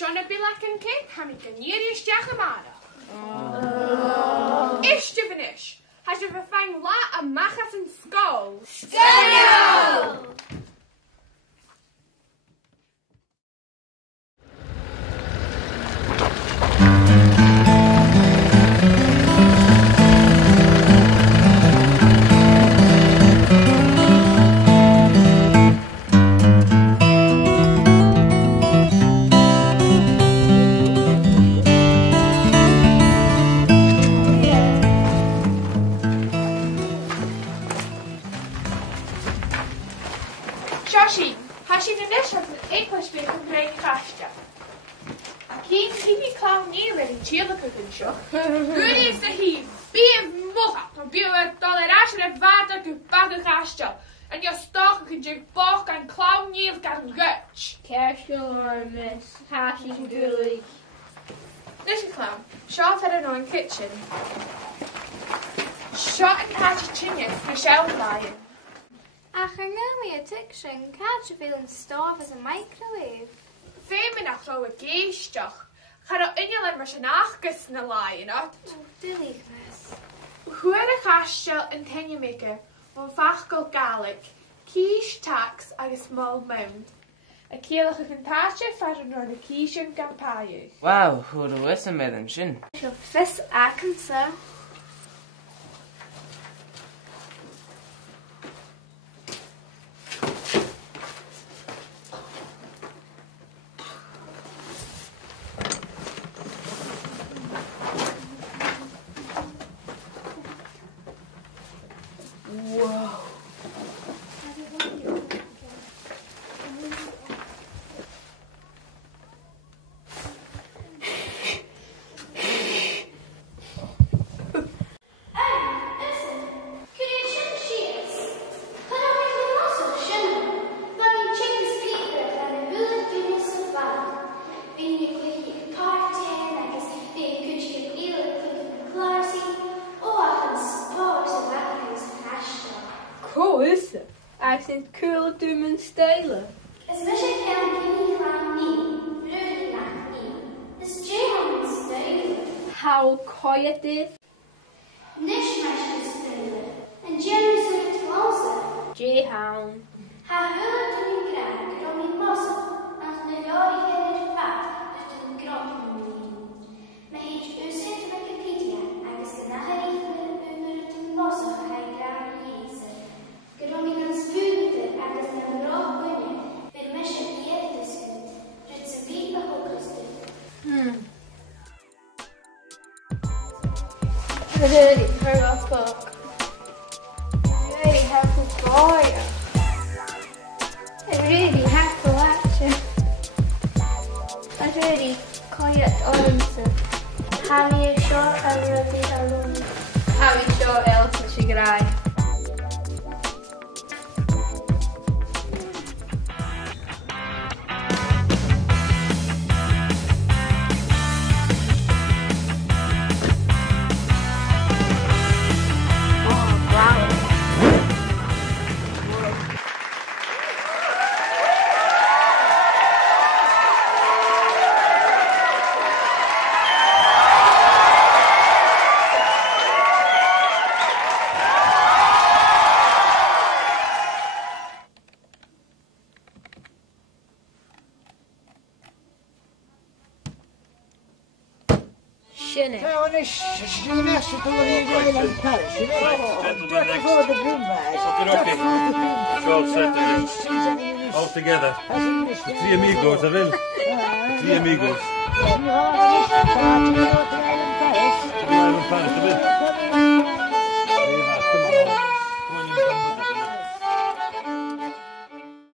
Siona bilak yn cip, ham I gynnyr i'r stiach ymara. Ishte fy nish, has you fy la a machas yn skol. Steniol! Joshi, has je de les van een equaspeer van Greg Gastja? Geen hippie clown neer met een chilleke kunstje. Jullie is de hier, bij mocha, probeer we tolerantie en water te pakken Gastja. En je stoken kun je bok en clown neer kan gutsch. Casual miss, hashi gully. This is clown. Shaw had an kitchen. Shot and catch chinnies for shell flying. Ach, er nou meer tiksing. Catch veel in stof as a microwave. Fame nach zo een geestjach. Ga er in je maar zijn nachgus na laaien, uit. Dillig mis. Hoe de gastel een tenje maken, van vachkel gaelic, kies tax a small mound. Een keelige kantaatje verder door de kiesje campagne. Wow, hoe de wissen met een zin. Zo vis akense. Cool is het? Hij zit cool te mijn stijlen. Is mis ik hem niet lang niet. Vreugde naar niet. Is Jayhan stijlen. How quiet dit? Nish meisje stijlen. En Jerry zegt lozen. Jayhan. Haar hulp doen in krank. Krom in bossen. Als de jori in het vat. Dus een krank in maar heet u zit met Wikipedia. En is de nachricht onder het bossen van hij graag lezen. Krom in een spuugte. En is een rood bunje. Per mesje eerder sind. Het is een beetje hooggestuk. Really, hurry up, book. Really have to buy it. I really have to watch it. I really quiet answer. How you sure I will be alone? How you sure else is she graag? Shinny. Gentlemen, next. Short set all together. The three amigos are in. The three amigos. Paris,